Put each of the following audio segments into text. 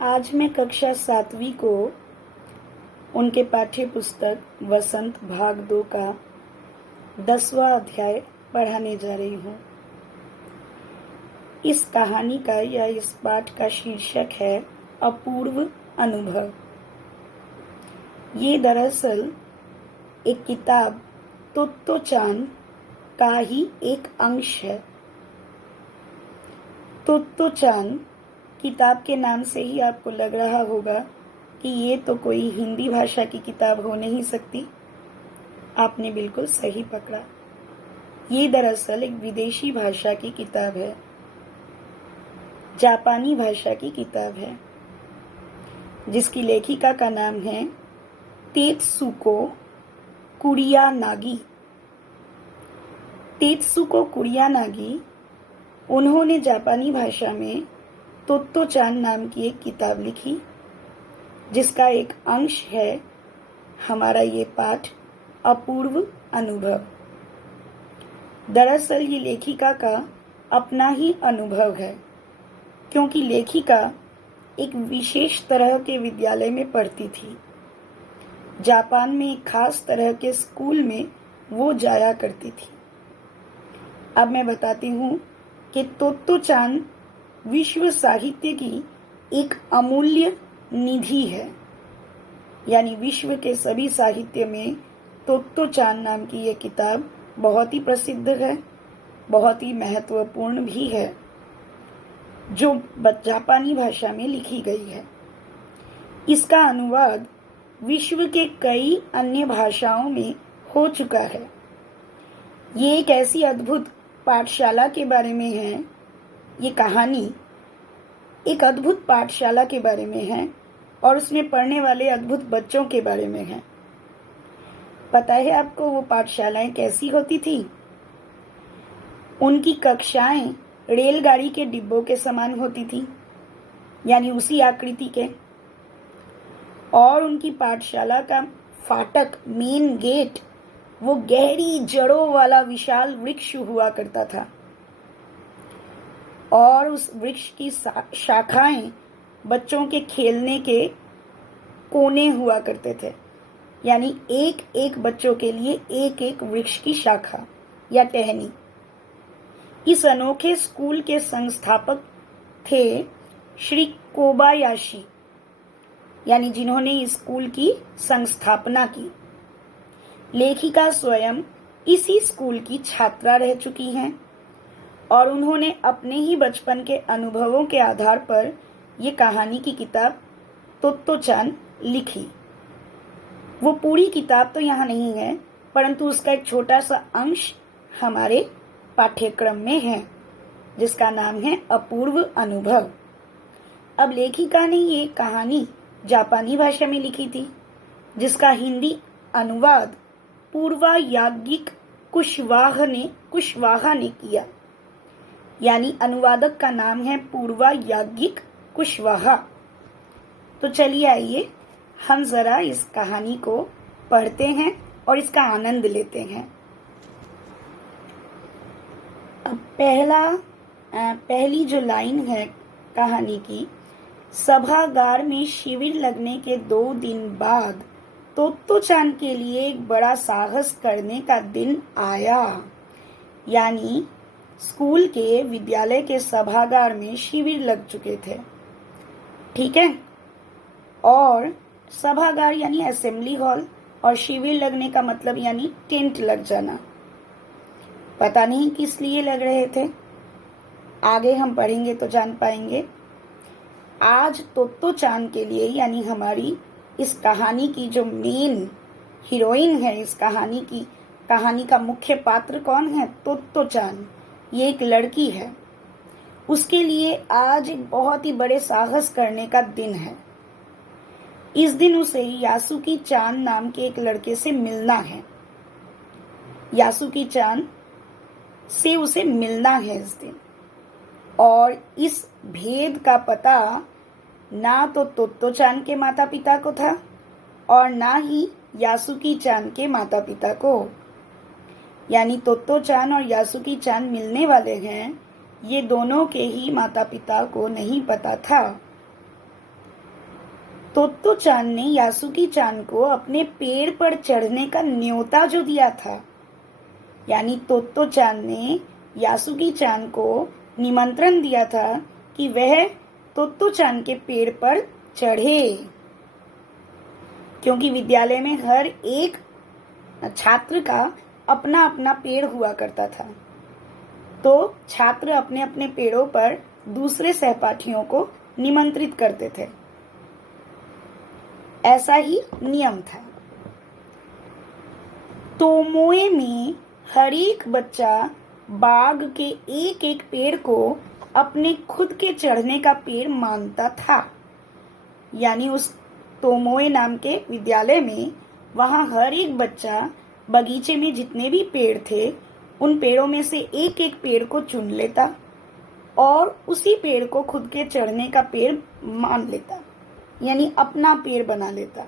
आज मैं कक्षा 7वीं को उनके पाठ्य पुस्तक वसंत भाग 2 का 10वां अध्याय पढ़ाने जा रही हूँ। इस कहानी का या इस पाठ का शीर्षक है अपूर्व अनुभव। ये दरअसल एक किताब तोत्तो-चान का ही एक अंश है। तोत्तो-चान किताब के नाम से ही आपको लग रहा होगा कि ये तो कोई हिंदी भाषा की किताब हो नहीं सकती। आपने बिल्कुल सही पकड़ा। ये दरअसल एक विदेशी भाषा की किताब है, जापानी भाषा की किताब है, जिसकी लेखिका का नाम है तेत्सुको कुरियानागी। तेत्सुको कुरियानागी उन्होंने जापानी भाषा में तोत्तो-चान नाम की एक किताब लिखी, जिसका एक अंश है हमारा ये पाठ अपूर्व अनुभव। दरअसल ये लेखिका का अपना ही अनुभव है, क्योंकि लेखिका एक विशेष तरह के विद्यालय में पढ़ती थी। जापान में एक खास तरह के स्कूल में वो जाया करती थी। अब मैं बताती हूँ कि तोत्तो-चान विश्व साहित्य की एक अमूल्य निधि है, यानी विश्व के सभी साहित्य में तोत्तो-चान नाम की ये किताब बहुत ही प्रसिद्ध है, बहुत ही महत्वपूर्ण भी है, जो जापानी भाषा में लिखी गई है। इसका अनुवाद विश्व के कई अन्य भाषाओं में हो चुका है। ये एक ऐसी अद्भुत पाठशाला के बारे में है, ये कहानी एक अद्भुत पाठशाला के बारे में है और उसमें पढ़ने वाले अद्भुत बच्चों के बारे में है। पता है आपको वो पाठशालाएं कैसी होती थी? उनकी कक्षाएं रेलगाड़ी के डिब्बों के समान होती थी, यानी उसी आकृति के। और उनकी पाठशाला का फाटक, मेन गेट, वो गहरी जड़ों वाला विशाल वृक्ष हुआ करता था और उस वृक्ष की शाखाएं बच्चों के खेलने के कोने हुआ करते थे, यानी एक एक बच्चों के लिए एक एक वृक्ष की शाखा या टहनी। इस अनोखे स्कूल के संस्थापक थे श्री कोबायाशी, यानी जिन्होंने इस स्कूल की संस्थापना की। लेखिका स्वयं इसी स्कूल की छात्रा रह चुकी हैं और उन्होंने अपने ही बचपन के अनुभवों के आधार पर ये कहानी की किताब तोत्तो-चान लिखी। वो पूरी किताब तो यहाँ नहीं है, परंतु उसका एक छोटा सा अंश हमारे पाठ्यक्रम में है, जिसका नाम है अपूर्व अनुभव। अब लेखिका ने ये कहानी जापानी भाषा में लिखी थी, जिसका हिंदी अनुवाद पूर्वा याज्ञिक कुशवाहा ने किया, यानी अनुवादक का नाम है पूर्वा याज्ञिक कुशवाहा। तो चलिए आइए हम जरा इस कहानी को पढ़ते हैं और इसका आनंद लेते हैं। अब पहली जो लाइन है कहानी की, सभागार में शिविर लगने के 2 दिन बाद तोत्तो-चान के लिए एक बड़ा साहस करने का दिन आया। यानी स्कूल के विद्यालय के सभागार में शिविर लग चुके थे, ठीक है। और सभागार यानी असेंबली हॉल, और शिविर लगने का मतलब यानी टेंट लग जाना। पता नहीं किस लिए लग रहे थे, आगे हम पढ़ेंगे तो जान पाएंगे। आज तोत्तो-चान के लिए, यानी हमारी इस कहानी की जो मेन हीरोइन है, इस कहानी का मुख्य पात्र कौन है? तोत्तो-चान। ये एक लड़की है। उसके लिए आज एक बहुत ही बड़े साहस करने का दिन है। इस दिन उसे यासुकी-चान नाम के एक लड़के से मिलना है। यासुकी-चान से उसे मिलना है इस दिन। और इस भेद का पता ना तो तोत्तो-चान के माता पिता को था और ना ही यासुकी-चान के माता पिता को। यानी तोत्तो-चान और यासुकी-चान मिलने वाले हैं, ये दोनों के ही माता पिता को नहीं पता था। तोत्तो चान ने यासुकी चान को अपने पेड़ पर चढ़ने का न्योता जो दिया था, यानी तोत्तो चान ने यासुकी चान को निमंत्रण दिया था कि वह तोत्तो चान के पेड़ पर चढ़े, क्योंकि विद्यालय में हर एक छात्र का अपना अपना पेड़ हुआ करता था। तो छात्र अपने अपने पेड़ों पर दूसरे सहपाठियों को निमंत्रित करते थे। ऐसा ही नियम था। तोमोए में हर एक बच्चा बाग के एक एक पेड़ को अपने खुद के चढ़ने का पेड़ मानता था। यानी उस तोमोए नाम के विद्यालय में वहाँ हर एक बच्चा बगीचे में जितने भी पेड़ थे उन पेड़ों में से एक एक पेड़ को चुन लेता और उसी पेड़ को खुद के चढ़ने का पेड़ मान लेता, यानी अपना पेड़ बना लेता।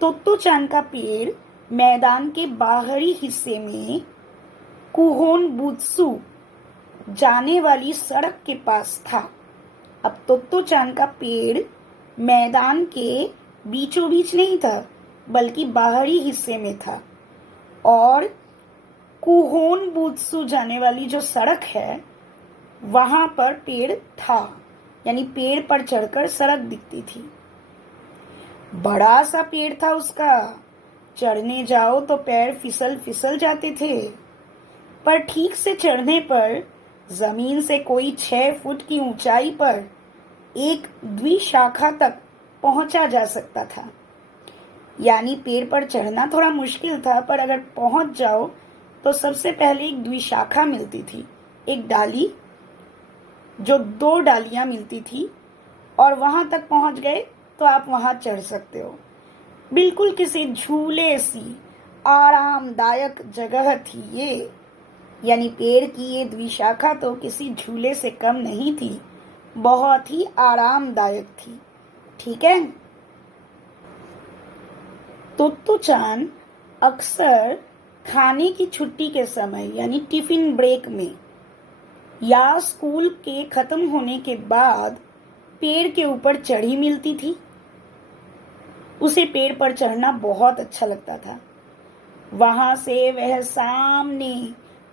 तोत्तो चान का पेड़ मैदान के बाहरी हिस्से में कुहोन बुत्सु जाने वाली सड़क के पास था। अब तोत्तो चान का पेड़ मैदान के बीचों बीच नहीं था, बल्कि बाहरी हिस्से में था और कुहोन बुत्सु जाने वाली जो सड़क है वहां पर पेड़ था, यानी पेड़ पर चढ़कर सड़क दिखती थी। बड़ा सा पेड़ था उसका, चढ़ने जाओ तो पैर फिसल फिसल जाते थे, पर ठीक से चढ़ने पर जमीन से कोई 6 फुट की ऊंचाई पर एक द्विशाखा तक पहुंचा जा सकता था। यानी पेड़ पर चढ़ना थोड़ा मुश्किल था, पर अगर पहुंच जाओ तो सबसे पहले एक द्विशाखा मिलती थी, एक डाली जो 2 डालियां मिलती थी, और वहां तक पहुंच गए तो आप वहां चढ़ सकते हो। बिल्कुल किसी झूले सी आरामदायक जगह थी ये, यानी पेड़ की ये द्विशाखा तो किसी झूले से कम नहीं थी, बहुत ही आरामदायक थी। ठीक है। तोत्तो चान अक्सर खाने की छुट्टी के समय यानी टिफिन ब्रेक में या स्कूल के खत्म होने के बाद पेड़ के ऊपर चढ़ी मिलती थी। उसे पेड़ पर चढ़ना बहुत अच्छा लगता था। वहां से वह सामने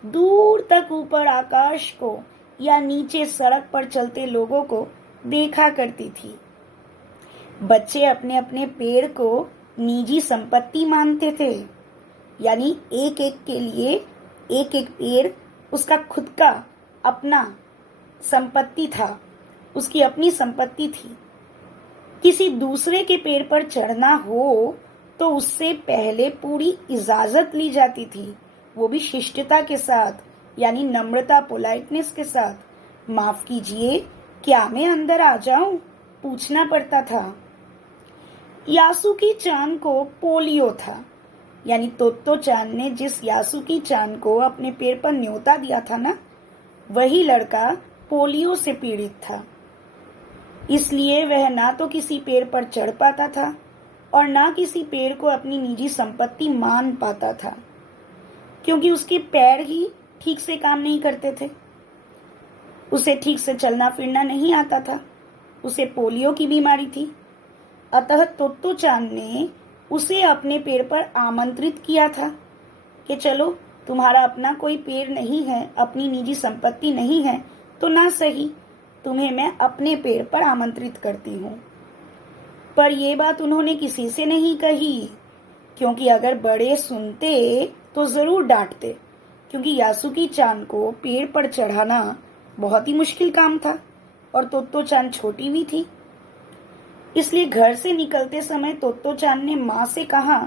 दूर तक ऊपर आकाश को या नीचे सड़क पर चलते लोगों को देखा करती थी। बच्चे अपने अपने पेड़ को निजी संपत्ति मानते थे, यानी एक एक के लिए एक एक पेड़ उसका खुद का अपना संपत्ति था, उसकी अपनी संपत्ति थी। किसी दूसरे के पेड़ पर चढ़ना हो तो उससे पहले पूरी इजाजत ली जाती थी, वो भी शिष्टता के साथ, यानी नम्रता पोलाइटनेस के साथ। माफ कीजिए, क्या मैं अंदर आ जाऊं? पूछना पड़ता था। यासुकी चान को पोलियो था, यानी तोत्तो चान ने जिस यासुकी चान को अपने पेड़ पर न्योता दिया था ना, वही लड़का पोलियो से पीड़ित था। इसलिए वह ना तो किसी पेड़ पर चढ़ पाता था और ना किसी पेड़ को अपनी निजी संपत्ति मान पाता था, क्योंकि उसके पैर ही ठीक से काम नहीं करते थे। उसे ठीक से चलना फिरना नहीं आता था, उसे पोलियो की बीमारी थी। अतः तोत्तो चान ने उसे अपने पेड़ पर आमंत्रित किया था कि चलो, तुम्हारा अपना कोई पेड़ नहीं है, अपनी निजी संपत्ति नहीं है, तो ना सही, तुम्हें मैं अपने पेड़ पर आमंत्रित करती हूँ। पर यह बात उन्होंने किसी से नहीं कही, क्योंकि अगर बड़े सुनते तो जरूर डांटते, क्योंकि यासुकी चान को पेड़ पर चढ़ाना बहुत ही मुश्किल काम था और तोत्तो चान छोटी भी थी। इसलिए घर से निकलते समय तोत्तो चान ने माँ से कहा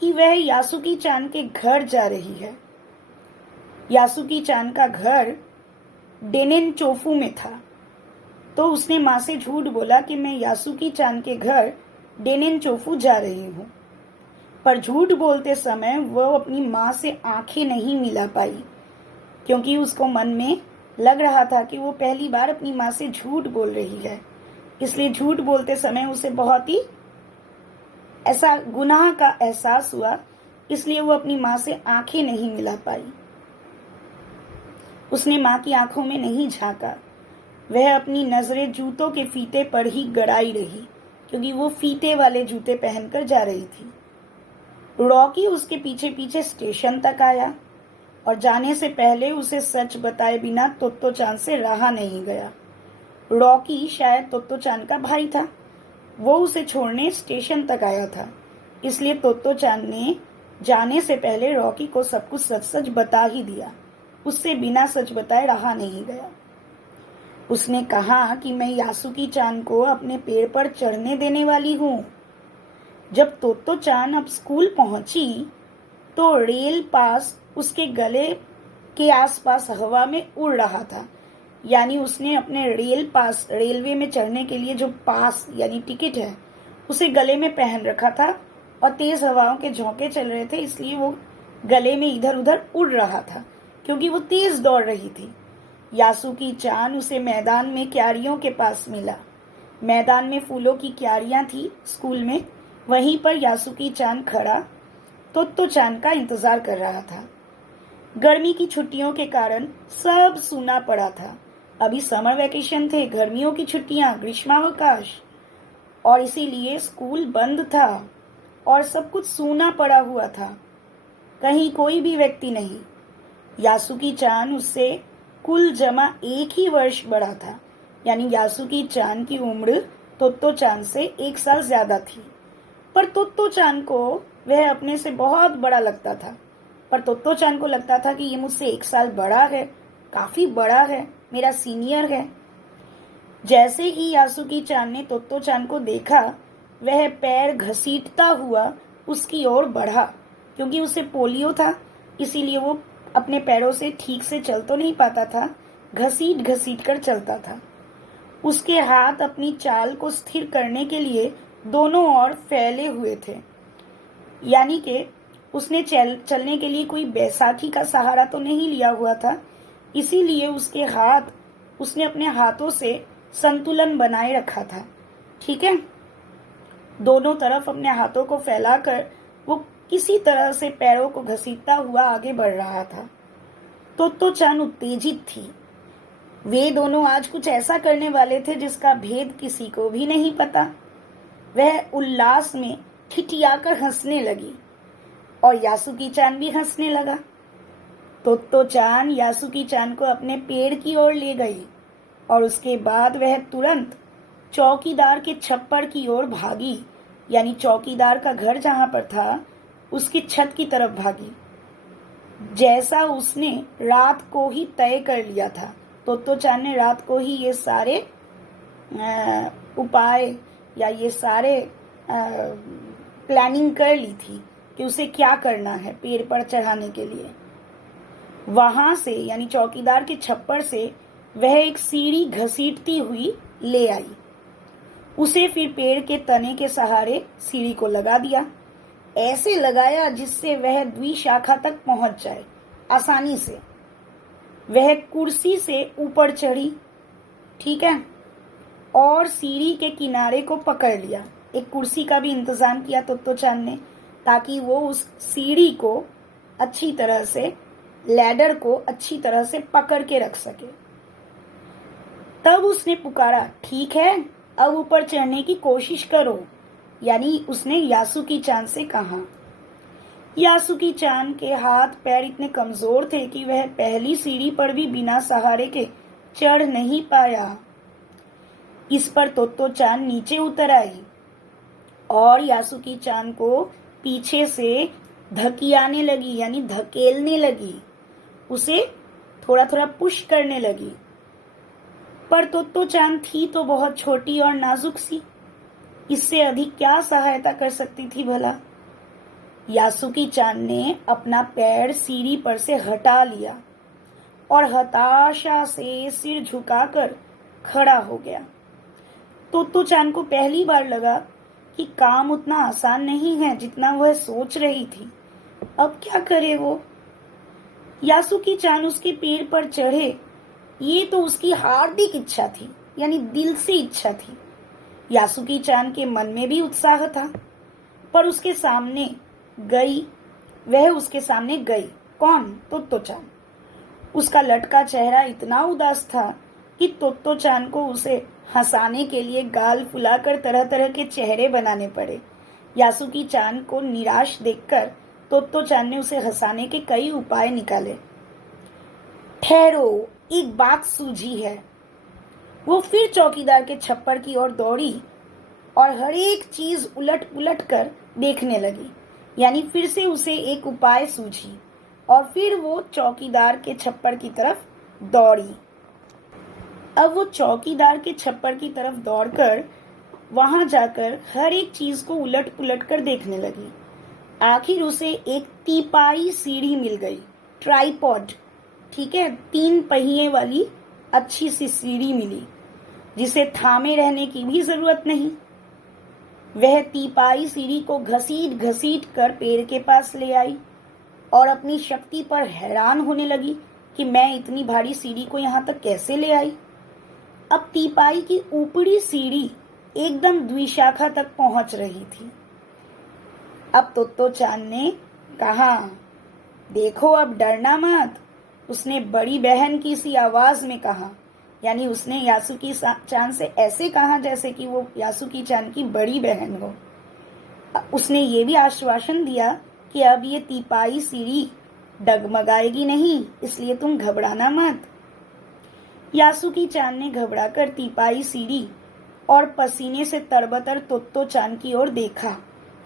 कि वह यासुकी चान के घर जा रही है। यासुकी चान का घर डेनेनचोफू में था, तो उसने माँ से झूठ बोला कि मैं यासुकी चान के घर डेनेनचोफू जा रही हूँ। पर झूठ बोलते समय वह अपनी माँ से आंखें नहीं मिला पाई, क्योंकि उसको मन में लग रहा था कि वो पहली बार अपनी माँ से झूठ बोल रही है। इसलिए झूठ बोलते समय उसे बहुत ही ऐसा गुनाह का एहसास हुआ, इसलिए वो अपनी माँ से आंखें नहीं मिला पाई। उसने माँ की आंखों में नहीं झांका, वह अपनी नजरें जूतों के फीते पर ही गड़ाई रही क्योंकि वो फीते वाले जूते पहनकर जा रही थी। रॉकी उसके पीछे पीछे स्टेशन तक आया और जाने से पहले उसे सच बताए बिना तोत्तो चान से रहा नहीं गया। रॉकी शायद तोत्तो चान का भाई था। वो उसे छोड़ने स्टेशन तक आया था, इसलिए तोत्तो चान ने जाने से पहले रॉकी को सब कुछ सच सच बता ही दिया। उससे बिना सच बताए रहा नहीं गया। उसने कहा कि मैं यासुकी चान को अपने पेड़ पर चढ़ने देने वाली हूँ। जब तोत्तो चान अब स्कूल पहुंची तो रेल पास उसके गले के आसपास हवा में उड़ रहा था। यानी उसने अपने रेलवे में चढ़ने के लिए जो पास यानी टिकट है उसे गले में पहन रखा था और तेज हवाओं के झोंके चल रहे थे, इसलिए वो गले में इधर उधर उड़ रहा था क्योंकि वो तेज दौड़ रही थी। यासुकी चान उसे मैदान में क्यारियों के पास मिला। मैदान में फूलों की क्यारियां थी स्कूल में। वहीं पर यासुकी चान खड़ा तोत्तो चान का इंतजार कर रहा था। गर्मी की छुट्टियों के कारण सब सूना पड़ा था। अभी समर वैकेशन थे, गर्मियों की छुट्टियां, ग्रीष्मावकाश, और इसीलिए स्कूल बंद था और सब कुछ सूना पड़ा हुआ था। कहीं कोई भी व्यक्ति नहीं। यासुकी चान उससे कुल जमा 1 ही वर्ष बड़ा था। यानी यासुकी चान की उम्र तोत्तो चान से 1 साल ज्यादा थी। पर तोत्तो चान को वह अपने से बहुत बड़ा लगता था। पर तोत्तो चान को लगता था कि ये मुझसे 1 साल बड़ा है, काफी बड़ा है, मेरा सीनियर है। जैसे ही यासुकी चान ने तोत्तो चान को देखा, वह पैर घसीटता हुआ उसकी ओर बढ़ा। क्योंकि उसे पोलियो था, इसीलिए वो अपने पैरों से ठीक से चल तो नहीं पाता था, घसीट घसीट कर चलता था। उसके हाथ अपनी चाल को स्थिर करने के लिए दोनों ओर फैले हुए थे। यानी कि उसने चलने के लिए कोई बैसाखी का सहारा तो नहीं लिया हुआ था, इसीलिए उसने अपने हाथों से संतुलन बनाए रखा था। ठीक है, दोनों तरफ अपने हाथों को फैलाकर वो किसी तरह से पैरों को घसीटता हुआ आगे बढ़ रहा था। तोत्तो चान उत्तेजित थी। वे दोनों आज कुछ ऐसा करने वाले थे जिसका भेद किसी को भी नहीं पता। वह उल्लास में ठिठियाकर हंसने लगी और यासुकी चान भी हंसने लगा। तोत्तो चान यासुकी चान को अपने पेड़ की ओर ले गई और उसके बाद वह तुरंत चौकीदार के छप्पर की ओर भागी। यानी चौकीदार का घर जहां पर था उसकी छत की तरफ भागी, जैसा उसने रात को ही तय कर लिया था। तोत्तो चान ने रात को ही ये सारे उपाय या ये सारे प्लानिंग कर ली थी कि उसे क्या करना है पेड़ पर चढ़ाने के लिए। वहां से यानी चौकीदार के छप्पर से वह एक सीढ़ी घसीटती हुई ले आई। उसे फिर पेड़ के तने के सहारे सीढ़ी को लगा दिया। ऐसे लगाया जिससे वह द्विशाखा तक पहुंच जाए आसानी से। वह कुर्सी से ऊपर चढ़ी, ठीक है, और सीढ़ी के किनारे को पकड़ लिया। एक कुर्सी का भी इंतजाम किया तोत्तो चान ने, ताकि वो उस सीढ़ी को अच्छी तरह से, लैडर को अच्छी तरह से पकड़ के रख सके। तब उसने पुकारा, ठीक है, अब ऊपर चढ़ने की कोशिश करो। यानी उसने यासुकी चान से कहा। यासुकी चान के हाथ पैर इतने कमजोर थे कि वह पहली सीढ़ी पर भी बिना सहारे के चढ़ नहीं पाया। इस पर तोत्तो चान नीचे उतर आई और यासुकी चान को पीछे से धकियाने लगी, यानी धकेलने लगी, उसे थोड़ा थोड़ा पुश करने लगी। पर तोत्तो चान थी तो बहुत छोटी और नाजुक सी, इससे अधिक क्या सहायता कर सकती थी भला। यासुकी चान ने अपना पैर सीढ़ी पर से हटा लिया और हताशा से सिर झुकाकर खड़ा हो गया। तोत्तो चान को पहली बार लगा कि काम उतना आसान नहीं है जितना वह सोच रही थी। अब क्या करे वो। यासुकी चान उसके पैर पर चढ़े, ये तो उसकी हार्दिक इच्छा थी, यानी दिल से इच्छा थी। यासुकी चान के मन में भी उत्साह था, पर उसके सामने गई। कौन? तोत्तो चान। उसका लटका चेहरा इतना उदास था कि तोत्तो चान को उसे हंसाने के लिए गाल फुलाकर तरह तरह के चेहरे बनाने पड़े। यासुकी चान को निराश देखकर तोत्तो चान ने उसे हंसाने के कई उपाय निकाले। ठहरो, एक बात सूझी है। वो फिर चौकीदार के छप्पर की ओर दौड़ी और हर एक चीज उलट पुलट कर देखने लगी। यानी फिर से उसे एक उपाय सूझी और फिर वो चौकीदार के छप्पर की तरफ दौड़ी। अब वो चौकीदार के छप्पर की तरफ दौड़कर वहां जाकर हर एक चीज को उलट पुलट कर देखने लगी। आखिर उसे एक तीपाई सीढ़ी मिल गई, ट्राइपॉड, ठीक है, 3 पहिए वाली अच्छी सी सीढ़ी मिली जिसे थामे रहने की भी जरूरत नहीं। वह तीपाई सीढ़ी को घसीट घसीट कर पेड़ के पास ले आई और अपनी शक्ति पर हैरान होने लगी कि मैं इतनी भारी सीढ़ी को यहाँ तक कैसे ले आई। अब तीपाई की ऊपरी सीढ़ी एकदम द्विशाखा तक पहुंच रही थी। अब तोत्तो चान ने कहा, देखो अब डरना मत, उसने बड़ी बहन की सी आवाज में कहा। यानी उसने यासुकी चान से ऐसे कहा जैसे कि वो यासुकी चान की बड़ी बहन हो। उसने ये भी आश्वासन दिया कि अब ये तीपाई सीढ़ी डगमगाएगी नहीं, इसलिए तुम घबराना मत। यासुकी चान ने घबराकर तीपाई सीढ़ी और पसीने से तरबतर तोत्तो चान की ओर देखा।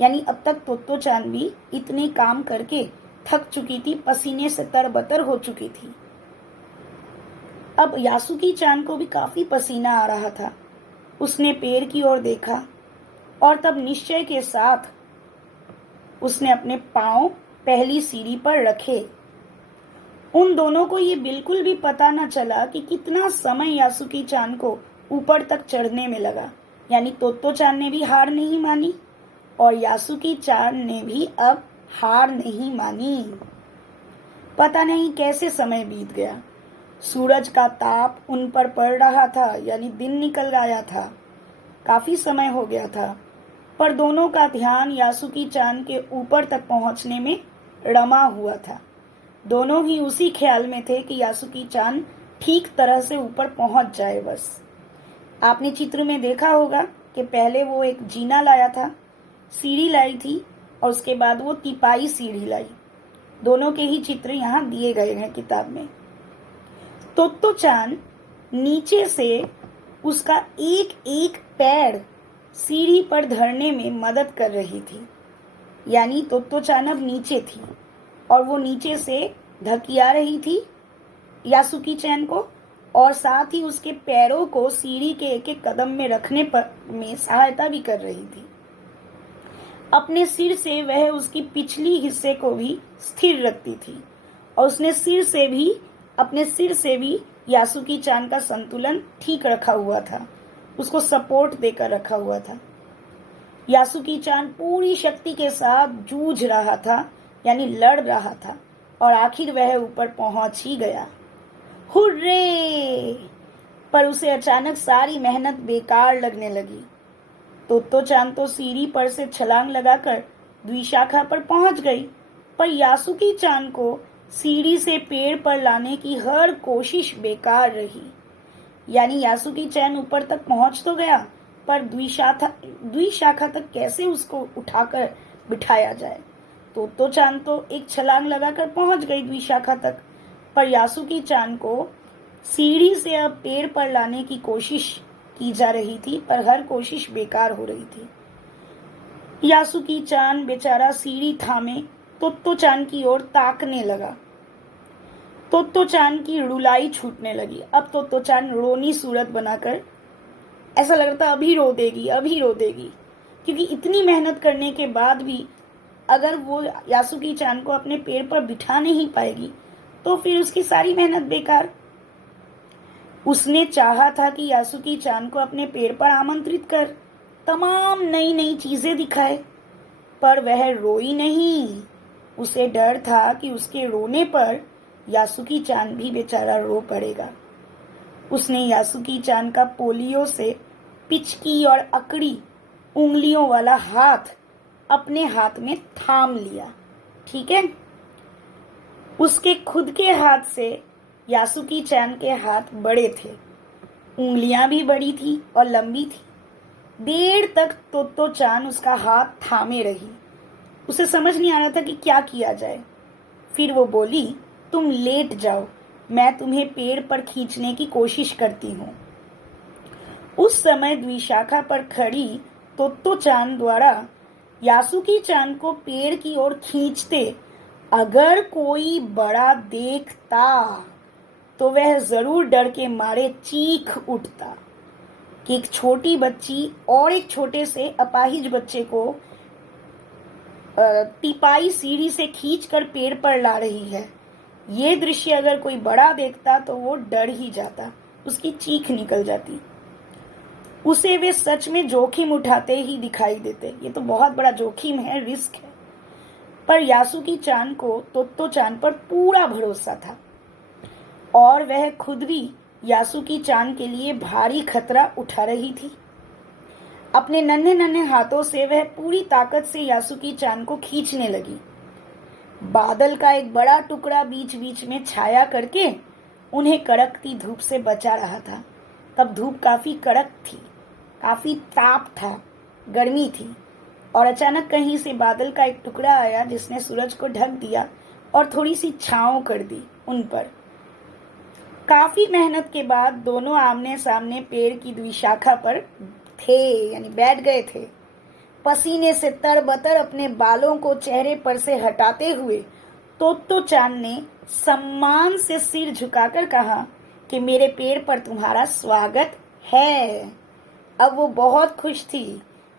यानी अब तक तोत्तो चान भी इतने काम करके थक चुकी थी, पसीने से तरबतर हो चुकी थी। अब यासुकी चान को भी काफी पसीना आ रहा था। उसने पेड़ की ओर देखा और तब निश्चय के साथ उसने अपने पांव पहली सीढ़ी पर रखे। उन दोनों को ये बिल्कुल भी पता न चला कि कितना समय यासुकी चान को ऊपर तक चढ़ने में लगा। यानी तोत्तो चान ने भी हार नहीं मानी और यासुकी चान ने भी अब हार नहीं मानी। पता नहीं कैसे समय बीत गया। सूरज का ताप उन पर पड़ रहा था, यानी दिन निकल आया था, काफी समय हो गया था, पर दोनों का ध्यान यासुकी चान के ऊपर तक पहुंचने में रमा हुआ था। दोनों ही उसी ख्याल में थे कि यासुकी चान ठीक तरह से ऊपर पहुंच जाए बस। आपने चित्र में देखा होगा कि पहले वो एक जीना लाया था, सीढ़ी लाई थी और उसके बाद वो तिपाई सीढ़ी लाई। दोनों के ही चित्र यहाँ दिए गए हैं किताब में। तोत्तो चान नीचे से उसका एक एक पैर सीढ़ी पर धरने में मदद कर रही थी। यानी तोत्तो चान अब नीचे थी और वो नीचे से धकिया रही थी यासुकी चान को और साथ ही उसके पैरों को सीढ़ी के एक एक कदम में रखने पर में सहायता भी कर रही थी। अपने सिर से वह उसकी पिछली हिस्से को भी स्थिर रखती थी और उसने अपने सिर से भी यासुकी चान का संतुलन ठीक रखा हुआ था, उसको सपोर्ट देकर रखा हुआ था। यासुकी चान पूरी शक्ति के साथ जूझ रहा था, यानी लड़ रहा था और आखिर वह ऊपर पहुंच ही गया। हुर्रे! पर उसे अचानक सारी मेहनत बेकार लगने लगी। तोत्तो चान तो सीढ़ी पर से छलांग लगाकर द्विशाखा पर पहुंच गई, पर यासुकी चान को सीढ़ी से पेड़ पर लाने की हर कोशिश बेकार रही। यानी यासुकी चान ऊपर तक पहुंच तो गया, पर द्विशाखा तक कैसे उसको उठाकर बिठाया जाए। तोत्तो चान तो एक छलांग लगाकर पहुंच गई द्विशाखा तक, पर यासुकी चान को सीढ़ी से अब पेड़ पर लाने की कोशिश की जा रही थी, पर हर कोशिश बेकार हो रही थी। यासुकी चान बेचारा सीढ़ी थामे तोत्तो चान की ओर ताकने लगा। तोत्तो चान की रुलाई छूटने लगी। अब तोत्तो चान रोनी सूरत बनाकर ऐसा लग रहा था अभी रो देगी, क्योंकि इतनी मेहनत करने के बाद भी अगर वो यासुकी चान को अपने पैर पर बिठा नहीं पाएगी तो फिर उसकी सारी मेहनत बेकार। उसने चाहा था कि यासुकी चान को अपने पैर पर आमंत्रित कर तमाम नई नई चीजें दिखाए, पर वह रोई नहीं। उसे डर था कि उसके रोने पर यासुकी चान भी बेचारा रो पड़ेगा। उसने यासुकी चान का पोलियो से पिचकी और अकड़ी उंगलियों वाला हाथ अपने हाथ में थाम लिया। ठीक है, उसके खुद के हाथ से यासुकी चान के हाथ बड़े थे, उंगलियां भी बड़ी थी और लंबी थी। देर तक तोत्तो चान उसका हाथ थामे रही। उसे समझ नहीं आ रहा था कि क्या किया जाए। फिर वो बोली, तुम लेट जाओ, मैं तुम्हें पेड़ पर खींचने की कोशिश करती हूँ। उस समय द्विशाखा पर खड़ी तोत्तो चान द्वारा यासुकी चान को पेड़ की ओर खींचते अगर कोई बड़ा देखता तो वह जरूर डर के मारे चीख उठता कि एक छोटी बच्ची और एक छोटे से अपाहिज बच्चे को तिपाई सीढ़ी से खींचकर पेड़ पर ला रही है। ये दृश्य अगर कोई बड़ा देखता तो वो डर ही जाता, उसकी चीख निकल जाती। उसे वे सच में जोखिम उठाते ही दिखाई देते। ये तो बहुत बड़ा जोखिम है, रिस्क है। पर यासुकी चान को तोत्तो चान पर पूरा भरोसा था और वह खुद भी यासुकी चान के लिए भारी खतरा उठा रही थी। अपने नन्हे नन्हे हाथों से वह पूरी ताकत से यासुकी चान को खींचने लगी। बादल का एक बड़ा टुकड़ा बीच बीच में छाया करके उन्हें कड़कती धूप से बचा रहा था। तब धूप काफी कड़क थी, काफी ताप था, गर्मी थी। और अचानक कहीं से बादल का एक टुकड़ा आया जिसने सूरज को ढक दिया और थोड़ी सी छांव कर दी उन पर। काफी मेहनत के बाद दोनों आमने सामने पेड़ की द्विशाखा पर थे, यानी बैठ गए थे। पसीने से तरबतर अपने बालों को चेहरे पर से हटाते हुए तोत्तो चान ने सम्मान से सिर झुकाकर कहा कि मेरे पेड़ पर तुम्हारा स्वागत है। अब वो बहुत खुश थी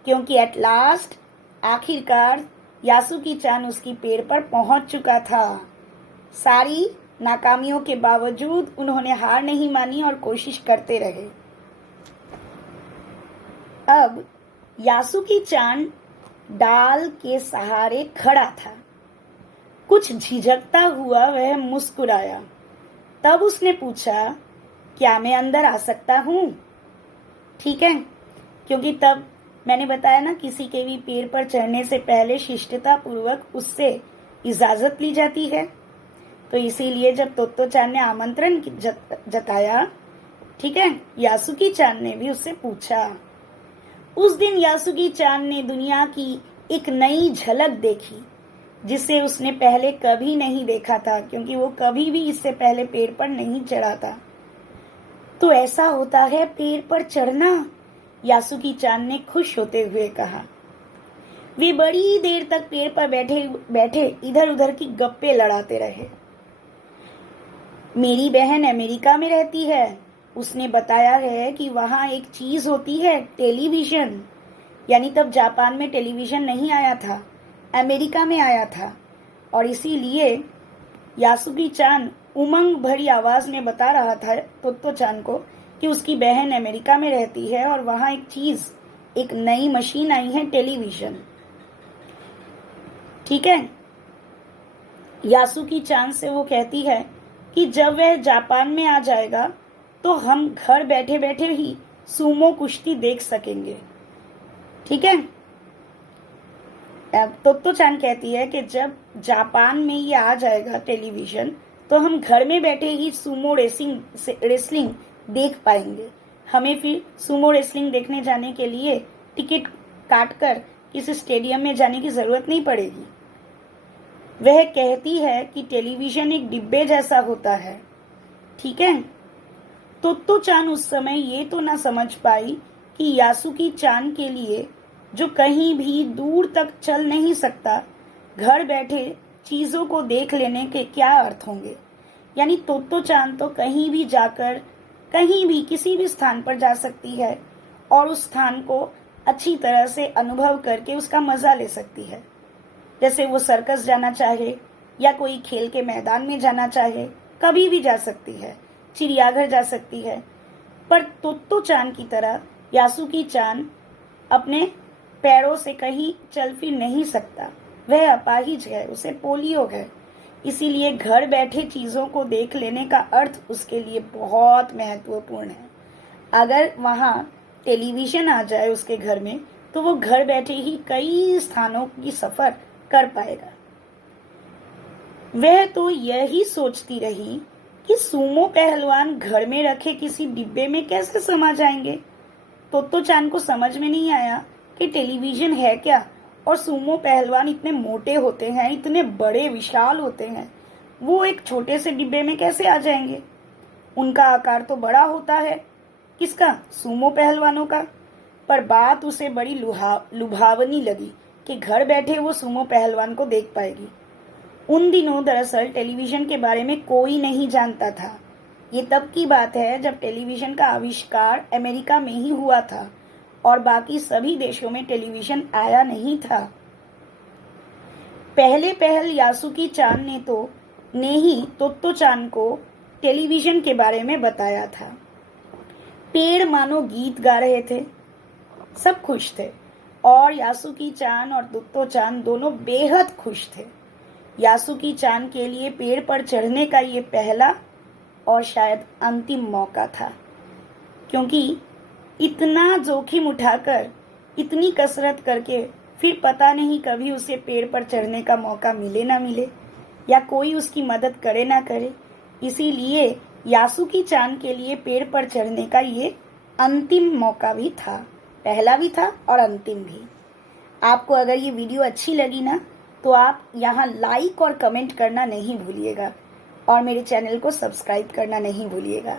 क्योंकि एट लास्ट, आखिरकार यासुकी चान उसकी पेड़ पर पहुंच चुका था। सारी नाकामियों के बावजूद उन्होंने हार नहीं मानी और कोशिश करते रहे। अब यासुकी चान डाल के सहारे खड़ा था। कुछ झिझकता हुआ वह मुस्कुराया। तब उसने पूछा, क्या मैं अंदर आ सकता हूँ? ठीक है, क्योंकि तब मैंने बताया ना, किसी के भी पेड़ पर चढ़ने से पहले शिष्टता पूर्वक उससे इजाजत ली जाती है। तो इसीलिए जब तोत्तो चान ने आमंत्रण जताया, ठीक है, यासुकी चान ने भी उससे पूछा। उस दिन यासुकी चान ने दुनिया की एक नई झलक देखी जिसे उसने पहले कभी नहीं देखा था, क्योंकि वो कभी भी इससे पहले पेड़ पर नहीं चढ़ा था। तो ऐसा होता है पेड़ पर चढ़ना, यासुकी चान ने खुश होते हुए कहा। वे बड़ी देर तक पेड़ पर बैठे बैठे इधर उधर की गप्पे लड़ाते रहे। मेरी बहन अमेरिका में रहती है, उसने बताया है कि वहाँ एक चीज होती है, टेलीविजन। यानी तब जापान में टेलीविजन नहीं आया था, अमेरिका में आया था। और इसीलिए यासुकी चान उमंग भरी आवाज में बता रहा था तोत्तो चान को कि उसकी बहन अमेरिका में रहती है और वहाँ एक चीज, एक नई मशीन आई है, टेलीविजन। ठीक है, यासुकी चान से वो कहती है कि जब वह जापान में आ जाएगा तो हम घर बैठे बैठे ही सूमो कुश्ती देख सकेंगे। ठीक है, तोत्तो चान कहती है कि जब जापान में ये आ जाएगा टेलीविजन तो हम घर में बैठे ही सूमो रेसलिंग देख पाएंगे। हमें फिर सूमो रेसलिंग देखने जाने के लिए टिकट काटकर किसी स्टेडियम में जाने की जरूरत नहीं पड़ेगी। वह कहती है कि टेलीविजन एक डिब्बे जैसा होता है। ठीक है, तोत्तो चान उस समय ये तो ना समझ पाई कि यासुकी चान के लिए, जो कहीं भी दूर तक चल नहीं सकता, घर बैठे चीजों को देख लेने के क्या अर्थ होंगे। यानी तोत्तो चान तो कहीं भी जाकर, कहीं भी किसी भी स्थान पर जा सकती है और उस स्थान को अच्छी तरह से अनुभव करके उसका मजा ले सकती है। जैसे वो सर्कस जाना चाहे या कोई खेल के मैदान में जाना चाहे, कभी भी जा सकती है, चिड़ियाघर जा सकती है। पर तोत्तो चान की तरह यासुकी चान अपने पैरों से कहीं चल फिर नहीं सकता। वह अपाहिज है, उसे पोलियो है। इसीलिए घर बैठे चीजों को देख लेने का अर्थ उसके लिए बहुत महत्वपूर्ण है। अगर वहाँ टेलीविजन आ जाए उसके घर में तो वो घर बैठे ही कई स्थानों की सफर कर पाएगा। वह तो यही सोचती रही कि सूमो पहलवान घर में रखे किसी डिब्बे में कैसे समा जाएंगे। तोत्तो चान को समझ में नहीं आया कि टेलीविजन है क्या, और सूमो पहलवान इतने मोटे होते हैं, इतने बड़े विशाल होते हैं, वो एक छोटे से डिब्बे में कैसे आ जाएंगे। उनका आकार तो बड़ा होता है। किसका? सूमो पहलवानों का। पर बात उसे बड़ी लुभावनी लगी कि घर बैठे वो सूमो पहलवान को देख पाएगी। उन दिनों दरअसल टेलीविजन के बारे में कोई नहीं जानता था। ये तब की बात है जब टेलीविजन का आविष्कार अमेरिका में ही हुआ था और बाकी सभी देशों में टेलीविजन आया नहीं था। पहले पहल यासुकी चान ने ही तोत्तो चान को टेलीविजन के बारे में बताया था। पेड़ मानो गीत गा रहे थे, सब खुश थे और यासुकी चान और तोत्तो चान दोनों बेहद खुश थे। यासुकी चान के लिए पेड़ पर चढ़ने का ये पहला और शायद अंतिम मौका था, क्योंकि इतना जोखिम उठाकर, इतनी कसरत करके फिर पता नहीं कभी उसे पेड़ पर चढ़ने का मौका मिले ना मिले, या कोई उसकी मदद करे ना करे। इसीलिए यासुकी चान के लिए पेड़ पर चढ़ने का ये अंतिम मौका भी था, पहला भी था और अंतिम भी। आपको अगर ये वीडियो अच्छी लगी ना, तो आप यहाँ लाइक और कमेंट करना नहीं भूलिएगा और मेरे चैनल को सब्सक्राइब करना नहीं भूलिएगा।